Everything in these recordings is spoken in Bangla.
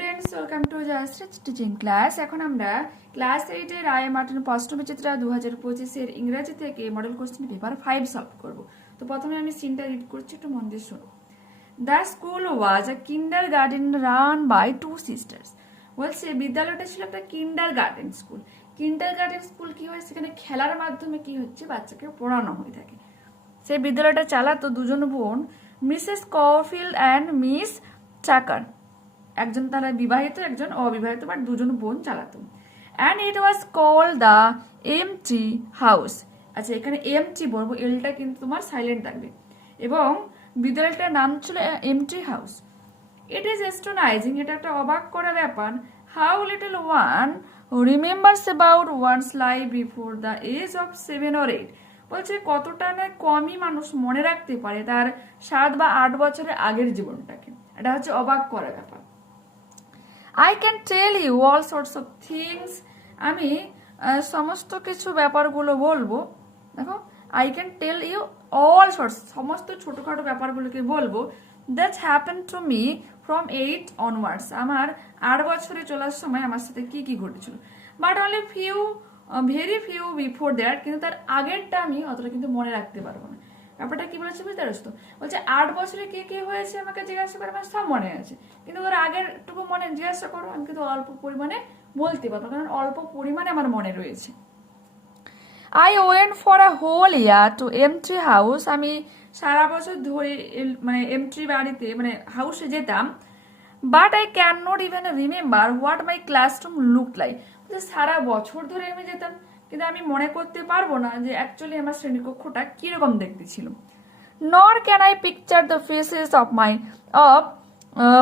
Students, welcome to Jayashree teaching class. এখন আমরা ক্লাস 8 এর রায় মার্টিন প্রশ্নবিচিত্রা 2025 এর ইংরেজি থেকে মডেল কোশ্চেন পেপার 5 সলভ করব। তো প্রথমে আমি সিনটা রিড করছি, একটু মন দিয়ে শোনো। The school was a kindergarten run by two sisters. বলছে বিদ্যালয়টা ছিল একটা kindergarten school. Kindergarten school কি হয়, সেখানে খেলার মাধ্যমে কি হচ্ছে, বাচ্চাকে পড়ানো হয়ে থাকে। সেই বিদ্যালয়টা চালাতো দুজন বোন, মিসেস কফিল্ড অ্যান্ড মিস চাকার। একজন তারা বিবাহিত, একজন অবিবাহিত, বাট দুজন বোন চালাতো। And it was called the empty house. আচ্ছা, এখানে এমটি বলবো, এলটা কিন্তু তোমার সাইলেন্ট থাকবে। এবং বিদ্যালয়টার নাম ছিল empty house. It is astonishing, এটা একটা অবাক করা ব্যাপার, how little one remembers about one's life before the age of 7 or 8। বলছে কতটা না কমই মানুষ মনে রাখতে পারে তার 7 বা 8 বছরের আগের জীবনটাকে। এটা হচ্ছে অবাক করা ব্যাপার। I can tell you all sorts of things. আমি সমস্ত কিছু ব্যাপারগুলো বলবো। দেখো, I can tell you all sorts, সমস্ত ছোটখাটো ব্যাপারগুলোকে বলবো। That happened to me from 8 onwards. আমার 8 বছরে চলার সময় আমার সাথে কি কি ঘটেছিল। But only few, very few before that. কিন্তু তার আগেরটা আমি অতটা কিন্তু মনে রাখতে পারবো না। ব্যাপারটা কি বলেছে বুঝতে পারছো তো? বলছে 8 বছরে কে কে হয়েছে আমাকে জিজ্ঞাসা করে, আমার সব মনে আছে, কিন্তু ওর আগের টুকু মনে জিজ্ঞাসা করো, আমি কিন্তু অল্প পরিমাণে বলতে পারবো, কারণ অল্প পরিমাণে আমার মনে রয়েছে। I went for a whole year to Amtree house. আমি সারা বছর ধরে মানে এমট্রি বাড়িতে মানে হাউসে যেতাম। But I can not even remember what my classroom look like. সারা বছর ধরে আমি যেতাম, কিন্তু আমি মনে করতে পারবো না যে অ্যাকচুয়ালি আমার শ্রেণীকক্ষটা কিরকম দেখতে ছিল। Nor can I picture the faces of my of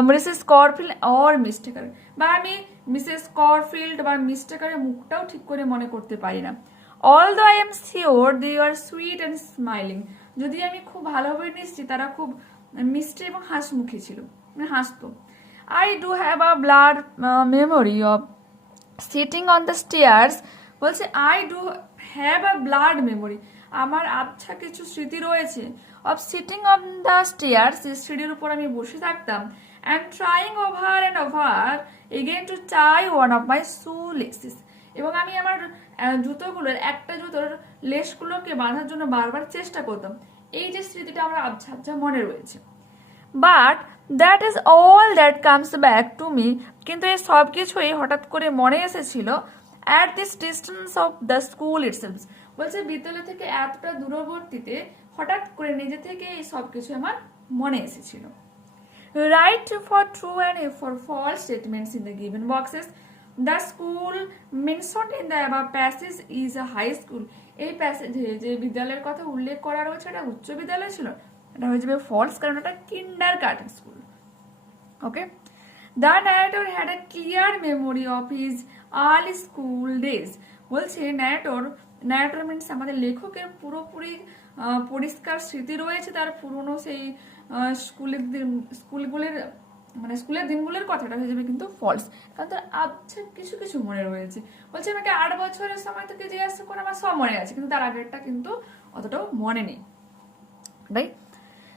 Mrs Corfield or Miss Tekar. বা আমি মিসেস করফিল্ড বা মিস্টেকারের মুখটাও ঠিক করে মনে করতে পারি না। Although I am sure they are sweet and smiling. যদি আমি খুব ভালোভাবে নিশ্চিত তারা খুব মিষ্টি এবং হাসিমুখী ছিল, মানে হাসতো। I do have a blurred memory of sitting on the stairs. বলছে I do have a blurred memory, আমার আবছা কিছু স্মৃতি রয়েছে। Of sitting on the stairs, সিঁড়ির উপর আমি বসে থাকতাম। And trying over and over again to tie one of my shoe laces. এবং আমি আমার জুতোগুলোর একটা জুতোর লেসগুলোকে বাঁধার জন্য বারবার চেষ্টা করতাম। এই যে স্মৃতিটা আমার আবছা আবছা মনে রয়েছে। But that is all that comes back to me. কিন্তু এই সব কিছুই হঠাৎ করে মনে এসেছিল at this distance of the school itself. বলছে বিদ্যালয় থেকে এতটা দূরবর্তীতে হঠাৎ করে নিজে থেকে এই সব কিছু আমার মনে এসেছিল। Write for true and for false statements in the given boxes. The school mentioned in the above passage is a high school. এই প্যাসেজে যে বিদ্যালয়ের কথা উল্লেখ করা রয়েছে এটা উচ্চ বিদ্যালয় ছিল, এটা হয়ে যাবে ফলস, কারণ এটা kindergarten school. Okay, the narrator had a clear memory of his early school days. বলছে ন্যারেটর মিনস আমাদের লেখকের পুরোপুরি পরিষ্কার স্মৃতি রয়েছে তার পুরনো সেই স্কুলের দিনগুলোর কথাটা হয়ে যাবে কিন্তু ফলস, কারণ তার আচ্ছা কিছু কিছু মনে রয়েছে। বলছে আমাকে 8 বছরের সময় থেকে জিজ্ঞাসা করে আমার সব মনে আছে, কিন্তু তার আগেরটা কিন্তু অতটাও মনে নেই। Right?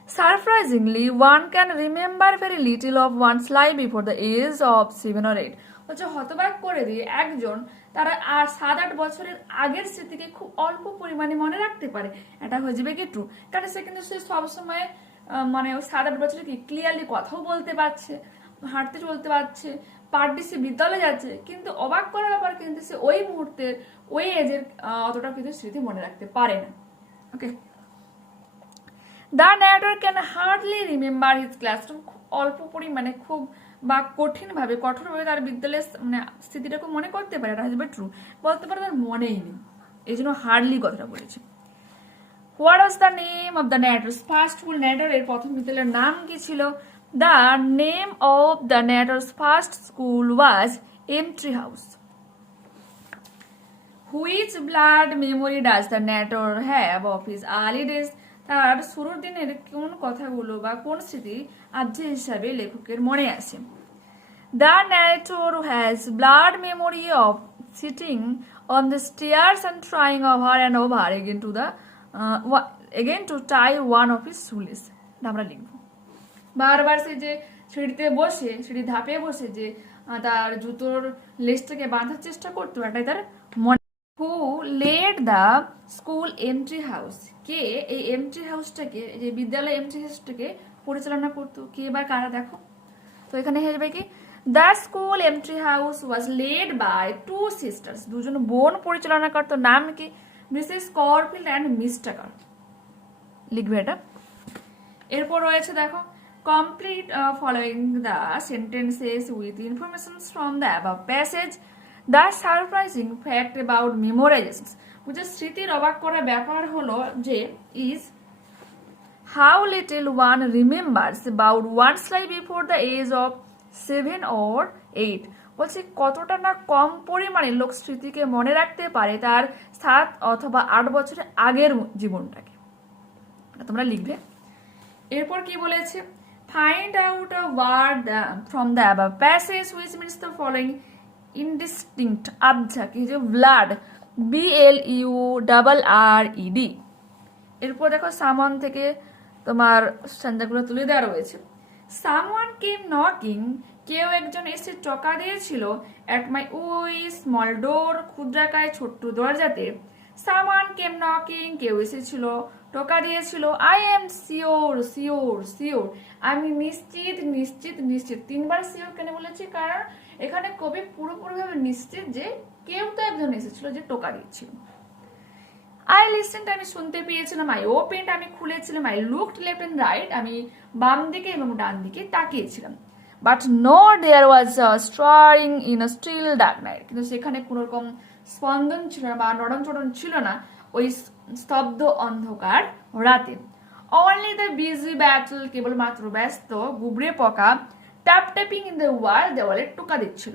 Surprisingly, one can remember very little of one's life before the age of 7 or 8. বলছে হতবাক করে দিয়ে একজন তারা 7-8 বছরের আগের স্মৃতিকে খুব অল্প পরিমাণে মনে রাখতে পারে, এটা হয়ে যাবে কি ট্রু। কারণ সে কিন্তু সে সবসময় মানে 7-8 বছরে কি ক্লিয়ারলি কথাও বলতে পারছে, হাঁটতে চলতে পারছে, পারডে সে বিদ্যালয়ে যাচ্ছে, কিন্তু অবাক করার ব্যাপার কিন্তু সে ওই মুহূর্তের ওই এজের অতটা কিন্তু স্মৃতি মনে রাখতে পারে না। Okay, the narrator can hardly remember his classroom. অল্প পরিমাণে খুব বা কঠোরভাবে তার বিদ্যালয়ের মানে স্মৃতিটাকে মনে করতে পারে, এটা হচ্ছে ট্রু। বলতে পারে তার মনেই নেই, এই জন্য হার্ডলি কথাটা বলেছে। What was the name of the narrator first school? ন্যারেটরের প্রথম বিদ্যালয়ের নাম কি ছিল? The name of the narrator's first school was Amtree house. Which blurred memory does the narrator have of his early days? তার শুরুর দিনের কোন কথাগুলো বা কোন স্মৃতি আবঝা হিসাবে লেখকের মনে আসে? The narrator has blurred memory of sitting on the stairs and trying over and over again to tie one of his shoelaces. আমরা লিখব বারবার সে যে সিঁড়ি ধাপে বসে যে তার জুতোর লেসটাকে বাঁধার চেষ্টা করতো, এটাই তার মনে। Who led the school entry house, কে এই এন্ট্রি হাউসটাকে, যে বিদ্যালয় এন্ট্রি হাউসটাকে পরিচালনা করতো, কে বা কারা, দেখো। তো এখানে হবে কি, the school entry house was led by two sisters, দুজন বোন পরিচালনা করতো, নাম কি, মিসেস করফিল্ড অ্যান্ড মিস টাকার, লিখবে এটা। এরপর রয়েছে দেখো, complete following the sentences with informations from the above passage, the surprising fact about memorization, বুঝে স্মৃতির অবাক করা ব্যাপার হলো যে is how little one remembers about one's life before the age of 7 or 8, বলছে কতটা না কম পরিমাণে লোক স্মৃতিকে মনে রাখতে পারে তার 7 অথবা 8 বছরের আগের জীবনটাকে, তোমরা লিখবে। এরপর কি বলেছে, find out a word from the above passage which means the following indistinct, আবঝা কি, যে ব্লাড, BLURRED। এরপর দেখো সামওয়ান থেকে তোমার সংজ্ঞাগুলো তুলে দেওয়া রয়েছে। সামওয়ান কেম নকিং, কেউ একজন এসে টকা দিয়েছিল, অ্যাট মাই উই স্মল ডোর, ক্ষুদ্রাকায় ছোট্ট দরজাতে। সামওয়ান কেম নকিং, কেউ এসেছিল, টোকা দিয়েছিল। I am sure sure sure, আমি নিশ্চিত নিশ্চিত নিশ্চিত। 3 বার শিওর কেন বলেছি, কারণ এখানে কবি পুরোপুরিভাবে নিশ্চিত যে কেউ তো একজন এসেছিল যে টোকা দিয়েছিল। আই লিসেন্ড, আমি শুনতে পেয়েছিলাম। আই ওপেন্ড, আমি খুলেছিলাম। I looked left and right, আমি বাম দিকে এবং ডান দিকে তাকিয়েছিলাম। But no there was staring in a still dark night, কিন্তু সেখানে কোনো রকম স্পন্দন ছিল না বা নড়নচড়ন ছিল না ওই স্তব্ধ অন্ধকার রাতে। অনলি দ্য বিজি ব্যাটল, কেবলমাত্র ব্যস্ত গুবরে পকা, ট্যাপ ট্যাপিং ইন দ্য ওয়াল, দেওয়ালে টোকা দিচ্ছিল।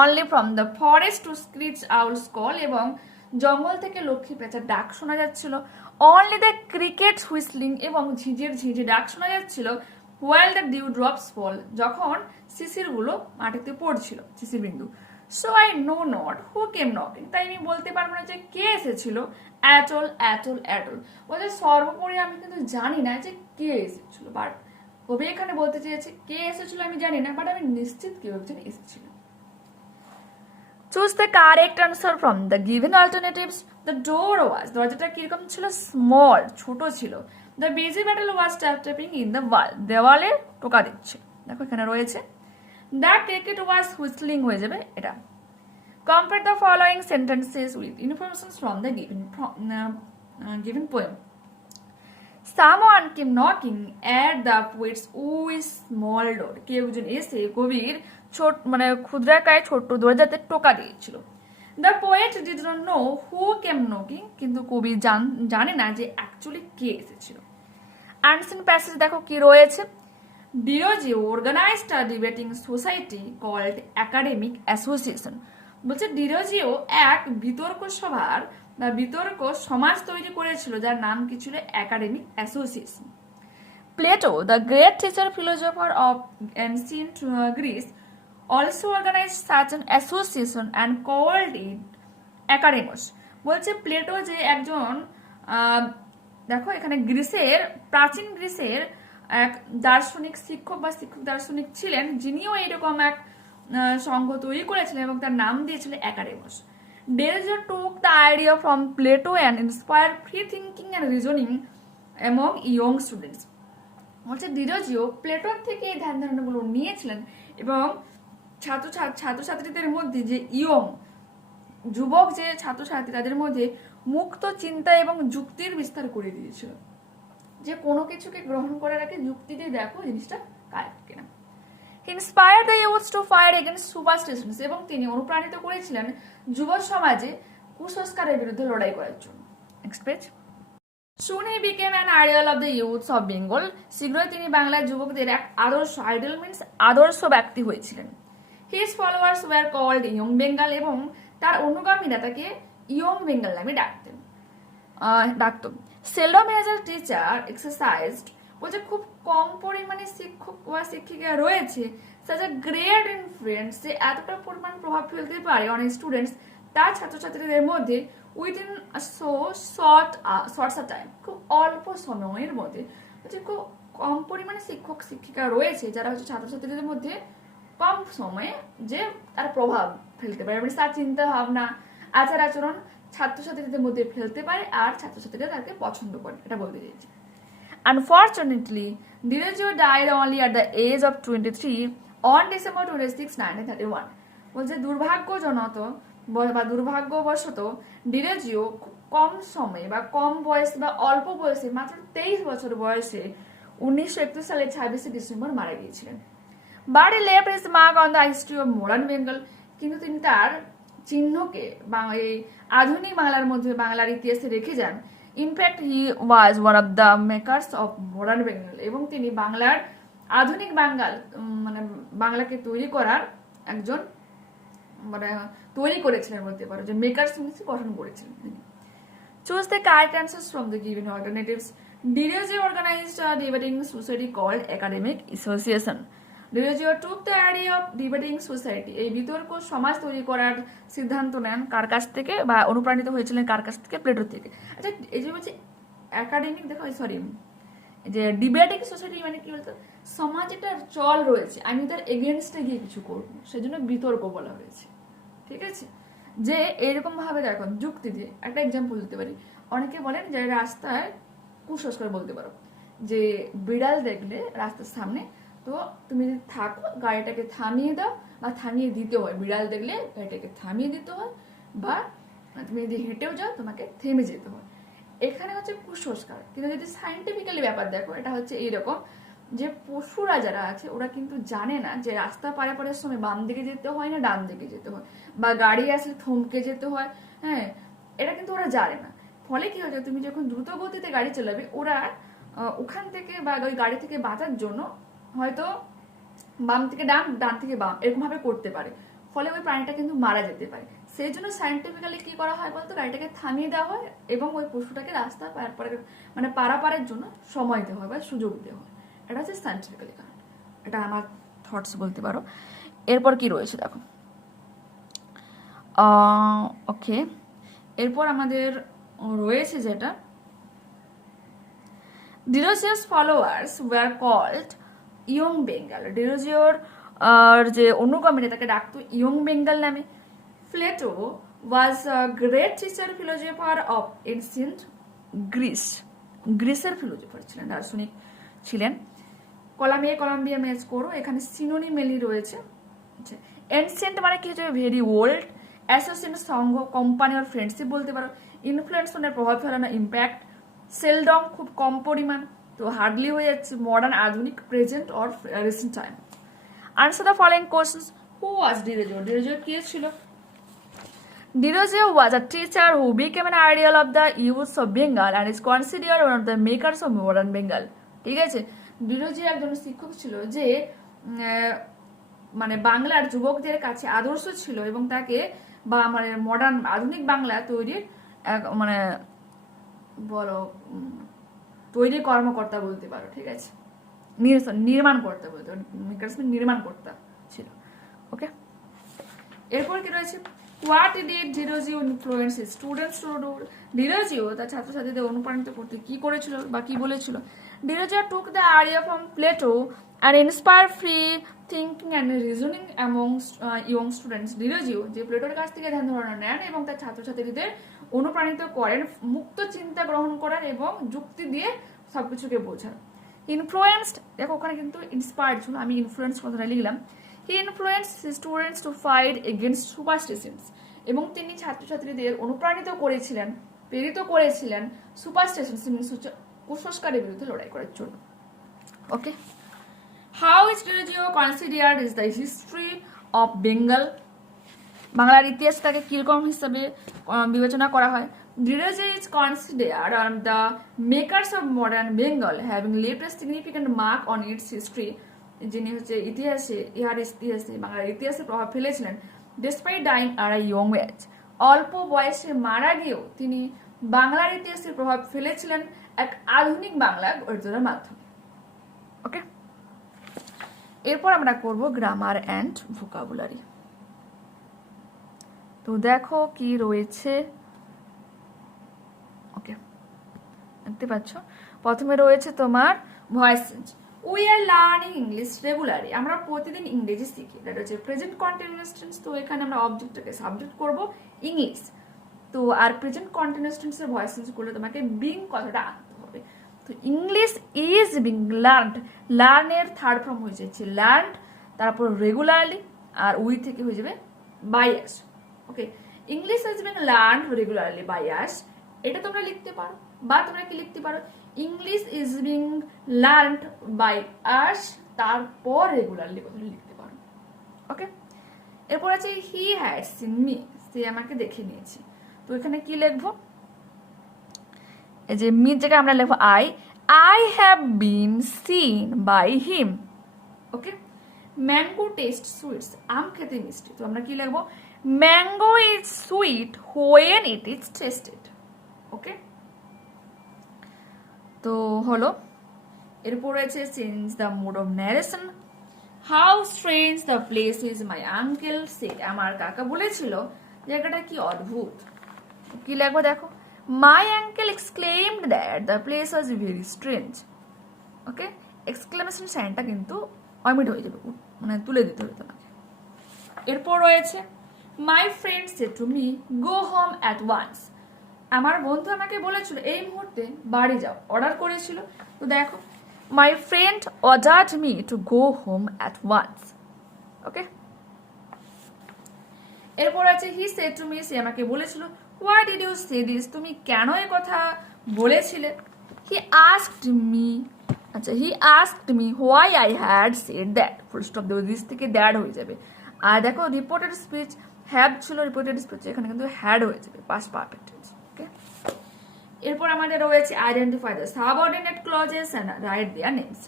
Only from the forest two screech owls call, এবং জঙ্গল থেকে লক্ষ্মী পেঁচার ডাক শোনা যাচ্ছিল। অনলি দ্য ক্রিকেট হুইসলিং, এবং ঝিঝির ঝিঝি ডাক শোনা যাচ্ছিল। হোয়াইল দ্য ডিউ ড্রপস ফল, যখন শিশিরগুলো মাটিতে পড়ছিল, শিশির বিন্দু। So I know not who came knocking, তাই আমি বলতে পারবো না যে কে এসেছিল। অ্যাটল অ্যাটল অ্যাটল, বলছে সর্বোপরি আমি কিন্তু জানি না যে কে এসেছিল, বাট কবি এখানে বলতে চেয়েছে কে এসেছিল আমি জানি না, বাট আমি নিশ্চিত কেউ একজন এসেছিল। Choose the correct answer from the given alternatives. The door was, দরজাটা কিরকম ছিল, স্মল, ছোট ছিল। The busy battle was tap tapping in the wall, দেওয়ালে টোকা দিচ্ছে, দেখো এখানে রয়েছে। The cricket was whistling, হয়ে যাবে এটা। Complete the following sentences with information from the given poem. Someone came knocking at the poet's wee small door, কেউ একজন এসে কবির ছোট মানে ক্ষুদ্রাকায় ছোট্ট দরজাতে টোকা দিয়েছিল। The poet did not know who came knocking, কিন্তু কবি জানে না যে অ্যাকচুয়ালি কে এসেছিল। আনসিন প্যাসেজ দেখো কি রয়েছে। Derozio organised a debating society called academic association, বলছে ডিরোজিও এক বিতর্ক সভার বা বিতর্ক সমাজ তৈরি করেছিল যার নাম কি ছিল, academic association. Plato, the great teacher philosopher of ancient Greece, also organized such an association and called it academos, বলছে প্লেটো যে একজন দেখো এখানে গ্রিসের, প্রাচীন গ্রিসের এক দার্শনিক শিক্ষক বা শিক্ষক দার্শনিক ছিলেন, যিনিও এইরকম এক সংঘ তৈরি করেছিলেন এবং তার নাম দিয়েছিলেন একাডেমস। ডেলজো took the idea from Plato and inspired free thinking and reasoning among young students, বলছে ডিরোজিও প্লেটোর থেকে এই ধ্যান ধারণাগুলো নিয়েছিলেন এবং ছাত্রছাত্রীদের মধ্যে যে যুবক যে ছাত্রছাত্রী তাদের মধ্যে মুক্ত চিন্তা এবং যুক্তির বিস্তার করে দিয়েছিল, যে কোনো কিছুকে গ্রহণ করার আগে যুক্তি দিয়ে দেখো জিনিসটা কারেক্ট কিনা। Inspire the youth to fight against superstitions, এবং তিনি অনুপ্রাণিত করেছিলেন যুব সমাজে কুসংস্কারের বিরুদ্ধে লড়াই করার জন্য। Next page. Soon he became an idol of the youths of Bengal, শীঘ্রই তিনি বাংলার যুবকদের এক আদর্শ, আইডল মিন্স আদর্শ ব্যক্তি হয়েছিলেন। His followers were called Young Bengal, এবং তার অনুগামীরা তাকে ইয়ং বেঙ্গল নামে ডাকত। Seldom has a teacher exercised, বলছে খুব কম পরিমাণে শিক্ষক বা শিক্ষিকা রয়েছে, such a great influence, যে এতটা পরিমাণ প্রভাব ফেলতে পারে on students, তার ছাত্রছাত্রীদের মধ্যে within a so short a time, খুব অল্প সময়ের মধ্যে, খুব কম পরিমাণে শিক্ষক শিক্ষিকা রয়েছে যারা হচ্ছে ছাত্রছাত্রীদের মধ্যে কম সময়ে যে তার প্রভাব ফেলতে পারে, মানে তার চিন্তা ভাবনা আচার আচরণ ছাত্রছাত্রীদের মধ্যে ফেলতে পারে আর ছাত্রছাত্রীরা তাকে পছন্দ করে, এটা বলতে চাইছি। Unfortunately, Direzio died only at the age of 23 on December 26, 1931. বলছে দুর্ভাগ্যজনত বা দুর্ভাগ্যবশত ডিরেজিও খুব কম সময়ে বা কম বয়সে বা অল্প বয়সে মাত্র 23 বছর বয়সে 1931 সালের 26 ডিসেম্বর মারা গিয়েছিলেন। But he left his mark on the history of modern Bengal. কিন্তু তিনি তার চিহ্নকে এই আধুনিক বাংলার মধ্যে বাংলার ইতিহাসে রেখে যান। In fact he was one of the makers of modern Bengal, এবং তিনি বাংলার আধুনিক বাঙ্গাল মানে বাংলাকে তৈরি করার একজন মানে তৈরি করেছিলেন বলতে পারো, যে মেকার্স গঠন করেছিলেন তিনি। Choose the correct answers from the given alternatives. Derozio organised a debating society called academic association. Derozio took the idea of debating society, এই বিতর্ক সমাজ তৈরি করার সিদ্ধান্ত নেন কার কাছ থেকে বা অনুপ্রাণিত হয়েছিলেন কার কাছ থেকে? প্লেটোর থেকে। আচ্ছা, এই যে বলছে একাডেমিক, দেখো সরি যে ডিবেটিং সোসাইটি মানে কি বলতো, সমাজ একটা চল রয়েছে, আমি তার এগেনস্টে গিয়ে কিছু করবো, সেজন্য বিতর্ক বলা হয়েছে। ঠিক আছে, যে এরকম ভাবে দেখো যুক্তি দিয়ে একটা এক্সাম্পল দিতে পারি। অনেকে বলেন যে রাস্তায় কুসংস্কার বলতে পারো, যে বিড়াল দেখলে রাস্তার সামনে তো তুমি যদি থাকো গাড়িটাকে থামিয়ে দাও বা থামিয়ে দিতে হয়, বিড়াল দেখলে গাড়িটাকে থামিয়ে দিতে হয়, বা তুমি যদি হেঁটেও যাও তোমাকে থেমে যেতে হয়। এখানে হচ্ছে কুসংস্কার। কিন্তু যদি সাইন্টিফিক্যালি ব্যাপার দেখো, এটা হচ্ছে এইরকম যে পশুরা যারা আছে ওরা কিন্তু জানে না যে রাস্তা পারাপারের সময় বাম দিকে যেতে হয় না ডান দিকে যেতে হয়, বা গাড়ি আসলে থমকে যেতে হয়, হ্যাঁ, এটা কিন্তু ওরা জানে না। ফলে কি হচ্ছে, তুমি যখন দ্রুত গতিতে গাড়ি চালাবে ওরা ওখান থেকে বা ওই গাড়ি থেকে বাঁচার জন্য হয়তো বাম থেকে ডান ডান থেকে বাম এরকম ভাবে করতে পারে, ফলে ওই প্রাণীটা কিন্তু মারা যেতে পারে। সেই জন্য সাইন্টিফিক্যালি কি করা হয় বলতো, গাড়িটাকে থামিয়ে দেওয়া হয় এবং ওই পশুটাকে রাস্তা মানে পারাপারের জন্য সময় দেওয়া হয় বা সুযোগ দেওয়া হয়। এটা হচ্ছে সাইন্টিফিক্যালি কারণ, এটা আমার থটস বলতে পারো। এরপর কি রয়েছে দেখো, ওকে, এরপর আমাদের রয়েছে যেটা Derozio's followers were called young Bengal. ডিরোজিওর যে অনুগামীরা তাকে ডাকতো ইয়ং বেঙ্গল নামে। Plato was great teacher philosopher of ancient Greece. গ্রিসের ফিলোজফার ছিলেন, দার্শনিক ছিলেন। কলাম্বিয়া ম্যাচ করো, এখানে সিনোনিমেলি রয়েছে। এনসিয়েন্ট মানে কি হচ্ছে, ভেরি ওল্ড। অ্যাসোসিয়েশন সংঘ, কোম্পানি আর ফ্রেন্ডশিপ বলতে পারো। ইনফ্লুয়েন্স মানে প্রভাব ফেলানো, ইম্প্যাক্ট। সেলডম খুব কম পরিমাণ, তো হার্ডলি হয়ে যাচ্ছে মডার্ন আধুনিক, present or recent time. Answer the following questions. Who was Derozio? Derozio কে ছিল? Dirozio was a teacher who became an ideal of the youth of Bengal and is considered one of the makers of modern Bengal. ঠিক আছে, ডিরোজিও একজন শিক্ষক ছিল যে মানে বাংলার যুবকদের কাছে আদর্শ ছিল এবং তাকে বা মানে মডার্ন আধুনিক বাংলা তৈরির মানে বলো তৈরি কর্মকর্তা বলতে পারো। ঠিক আছে, নির্মাণকর্তা বলতে পারো, নির্মাণকর্তা ছিল। ওকে, এরপর কি রয়েছে, what did Derozio influence students to do? Derozio তার ছাত্রছাত্রীদের অনুপ্রাণিত করতে কি করেছিল বা কি বলেছিল? ডিরোজিও টুক the idea from Plato and inspire free thinking and reasoning among young students. Derozio যে প্লেটোর কাছ থেকে ধ্যান ধারণা নেন এবং তার ছাত্রছাত্রীদের অনুপ্রাণিত করেন মুক্ত চিন্তা গ্রহণ করার এবং যুক্তি দিয়ে সবকিছুকে বোঝার। ইনফ্লুয়েন্সড, দেখো ওখানে কিন্তু ইন্সপায়ার্ড ছিল, আমি ইনফ্লুয়েন্স কথাটা লিখলাম। He influenced students to fight against superstitions, এবং তিনি ছাত্রছাত্রীদের অনুপ্রাণিত করেছিলেন, প্রেরিত করেছিলেন সুপারস্টিশনস মিনস হচ্ছে কুসংস্কারের বিরুদ্ধে লড়াই করার জন্য। Okay, how is Derozio considered is the history of Bengal? বাংলার ইতিহাস তাকে কিরকম হিসাবে বিবেচনা করা হয়? Derozio is considered on the makers of modern Bengal having left a significant mark on its history, যিনি হচ্ছে ইতিহাসে বাংলার ইতিহাসে প্রভাব ফেলেছিলেন। Despite dying at a young age, অল্প বয়সে মারা গিয়েও তিনি বাংলার ইতিহাসে প্রভাব ফেলেছিলেন এক আধুনিক বাংলা গড়ে তোলার মাধ্যমে। ওকে, এরপর আমরা করব গ্রামার অ্যান্ড ভোকাবুলারি। তো দেখো কি রয়েছে, ওকে দেখতে পাচ্ছ, প্রথমে রয়েছে তোমার voice change. We are learning English regularly, আমরা প্রতিদিন ইংরেজি শিখি। দ্যাট হচ্ছে প্রেজেন্ট কন্টিনিউয়াস টেন্স। তো এখানে আমরা অবজেক্টটাকে সাবজেক্ট করব ইংলিশ। তো আর প্রেজেন্ট কন্টিনিউয়াস টেন্সের ভয়েস চেঞ্জ করলে তোমাকে বিং কথাটা আনতে হবে। তো ইংলিশ ইজ বিং লার্নড, লার্নের থার্ড ফর্ম হয়ে যাচ্ছে লার্নড, তারপর রেগুলারলি, আর উই থেকে হয়ে যাবে by us. Okay, English is being learned regularly by us, এটা তোমরা লিখতে পারো। বা তোমরা কি লিখতে পারো, English is being learned by us, তারপর রেগুলারলি কথাটা লিখতে পারো। ওকে, এরপর আছে হি হ্যাড সিন মি, সে আমাকে দেখে নিয়েছে। তো এখানে কি লিখবো, এই যে মির জায়গায় আমরা লিখবো I have been seen by him. Okay, mango taste sweets, আম খেতে মিষ্টি। তো আমরা কি লিখবো, mango is sweet when it is tasted. Okay, তো হলো। এরপর আছে change the mode of narration. How strange the place is my uncle said, আমার কাকা বলেছিল জায়গাটা কি অদ্ভুত। কি লিখবো দেখো, my uncle exclaimed that the place was very strange. Okay, exclamation সাইনটা কিন্তু অমিট হয়ে যাবে, মানে তুলে দিতে হবে তোমাকে। এরপর রয়েছে my friend said to me go home at once, আমার বন্ধু আমাকে বলেছিল এই মুহূর্তে বাড়ি যাও, অর্ডার করেছিল। তো দেখো, my friend ordered me to go home at once. Okay, এরপর আছে হি সেড টু মি, সে আমাকে বলেছিল why did you say this, তুমি কেন এই কথা বলেছিলে। হি আস্কড মি, আচ্ছা he asked me why I had said that, full stop দেবো, দিস থেকে দ্যাট হয়ে যাবে। আর দেখো রিপোর্টেড স্পিচ হ্যাভ ছিল, রিপোর্টেড স্পিচ এখানে কিন্তু হ্যাড হয়ে যাবে, পাস্ট পারফেক্ট টেন্স। ওকে, এরপর আমাদের রয়েছে identify the subordinate clauses and write their names.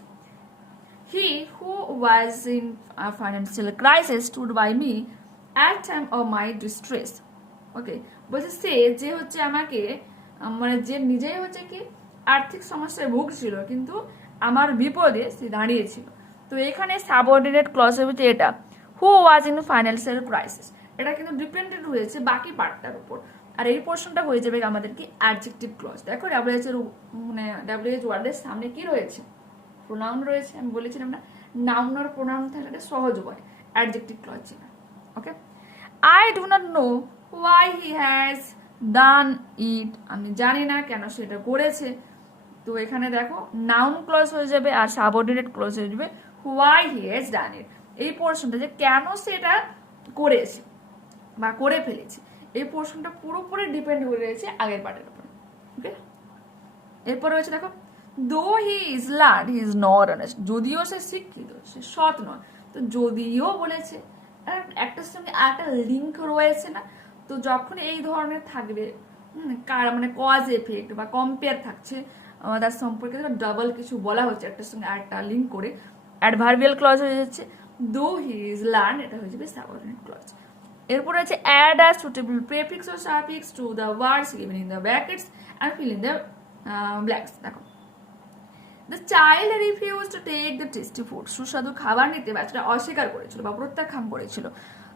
He who was in financial crisis stood by me at time of my distress. Okay, বলছে সে যে হচ্ছে আমাকে, মানে যে নিজেই হচ্ছে কি আর্থিক সমস্যায় ভুগছিল, কিন্তু আমার বিপদে সে দাঁড়িয়েছিল। তো এখানে সাবঅর্ডিনেট ক্লজ হচ্ছে এটা, হু ওয়াজ ইন ফাইন্যান্সিয়াল ক্রাইসিস, এটা কিন্তু ডিপেন্ডেন্ট হয়েছে বাকি পার্টটার উপর। আর এই পোর্শনটা হয়ে যাবে আমাদের কি অ্যাডজেক্টিভ ক্লজ। দেখো ডাব্লিউএইচ এর মানে ডাব্লিউএইচ ওয়ার্ডের সামনে কি রয়েছে, প্রোনাউন রয়েছে। আমি বলেছিলাম না, নাউন আর প্রোনাউন থাকলে সহজ হয় অ্যাডজেক্টিভ ক্লজ চেনা। Okay, I do not know why he has done it, আমি জানি না কেন সেটা করেছে। তো এখানে দেখো নাউন ক্লজ হয়ে যাবে আর সাবঅর্ডিনেট ক্লজ হয়ে যাবে হোয়াই হি হ্যাজ ডান ইট। এই পোর্শনটা যে কেন সেটা করেছে বা করে ফেলেছে, এই পোর্শনটা পুরোপুরি ডিপেন্ড হয়ে রয়েছে আগের পার্টের উপর। ওকে, এরপর রয়েছে দেখো দো he is learn he is not honest, যদিও সে শিক্ষিত সে সৎ নয়। তো যদিও বলেছে, একটার সঙ্গে একটা লিঙ্ক রয়েছে না। তো যখন এই ধরনের থাকবে মানে কজ এফেক্ট বা কম্পেয়ার থাকছে, তার সম্পর্কে ডাবল কিছু বলা হচ্ছে একটার সঙ্গে আরেকটা লিঙ্ক করে, অ্যাডভার্বিয়াল ক্লজ হয়ে যাচ্ছে। দো হি ইজ লার্ন, এটা হয়ে যাবে সাবঅর্ডিনেট ক্লজ। এরপর আছে add a suitable prefix or suffix to the words given in the brackets and fill in the blanks. দেখো, the child refuse to take the tasty food, সুস্বাদু খাবার নিতে বাচ্চাটা অস্বীকার করেছিল বা প্রত্যাখ্যান করেছিল।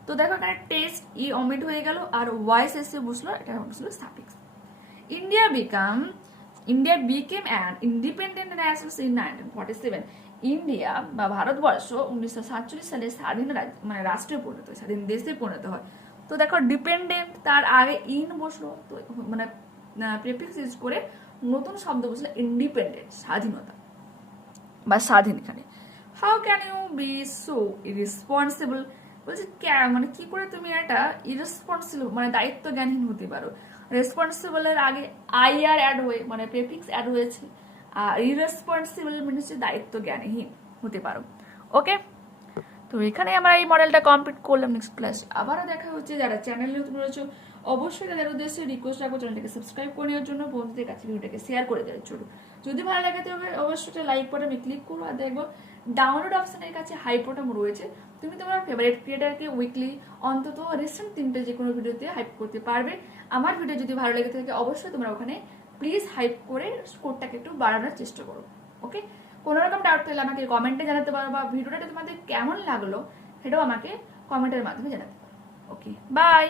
তো দেখো এখানে টেস্ট ই অমিট হয়ে গেল আর ওয়াইস এসে বসলো, এটা বসলো suffix. India became an independent nation in 1947, India বা ভারতবর্ষ 1947 সালে স্বাধীন মানে রাষ্ট্রে পরিণত হয়, স্বাধীন দেশে পরিণত হয়। তো দেখো ডিপেন্ডেন্ট তার আগে ইন বসলো, তো মানে প্রিফিক্স ইউজ করে নতুন শব্দ বসলো ইন্ডিপেন্ডেন্ট, স্বাধীনতা বা স্বাধীন। এখানে how can you be so irresponsible, বলছে মানে কি করে তুমি একটা ইরেসপন্সিবল মানে দায়িত্ব জ্ঞানহীন হতে পারো। রেসপন্সিবলের আগে আই আর অ্যাড হয়ে মানে প্রিফিক্স অ্যাড হয়েছে, আর ইরেসপন্সিবল মানে হচ্ছে দায়িত্ব জ্ঞানহীন হতে পারো। ওকে, তো এখানে আমরা এই মডেলটা কমপ্লিট করলাম। নেক্সট ক্লাস আবারও দেখা হচ্ছে। যারা চ্যানেলে নতুন রয়েছে অবশ্যই তাদের উদ্দেশ্যে রিকোয়েস্ট রাখবো চ্যানেলটাকে সাবস্ক্রাইব করে নেওয়ার জন্য, বন্ধুদের কাছে ভিডিওটাকে শেয়ার করে দেওয়ার জন্য। যদি ভালো লাগে তবে অবশ্যই লাইক বাটনে ক্লিক করো আর দেখবো ডাউনলোড অপশনের কাছে হাইপোটাম রয়েছে। তুমি তোমার ফেভারিট ক্রিয়েটারকে উইকলি অন্তত রিসেন্ট 3টে যে কোনো ভিডিওতে হাইপ করতে পারবে। আমার ভিডিও যদি ভালো লেগে থাকে অবশ্যই তোমরা ওখানে প্লিজ হাইপ করে স্কোরটাকে একটু বাড়ানোর চেষ্টা করো। ওকে, কোনো রকম ডাউট থাকলে আমাকে কমেন্টে জানাতে পারো, বা ভিডিওটা তোমাদের কেমন লাগলো সেটাও আমাকে কমেন্টের মাধ্যমে জানাতে পারো। ওকে, বাই।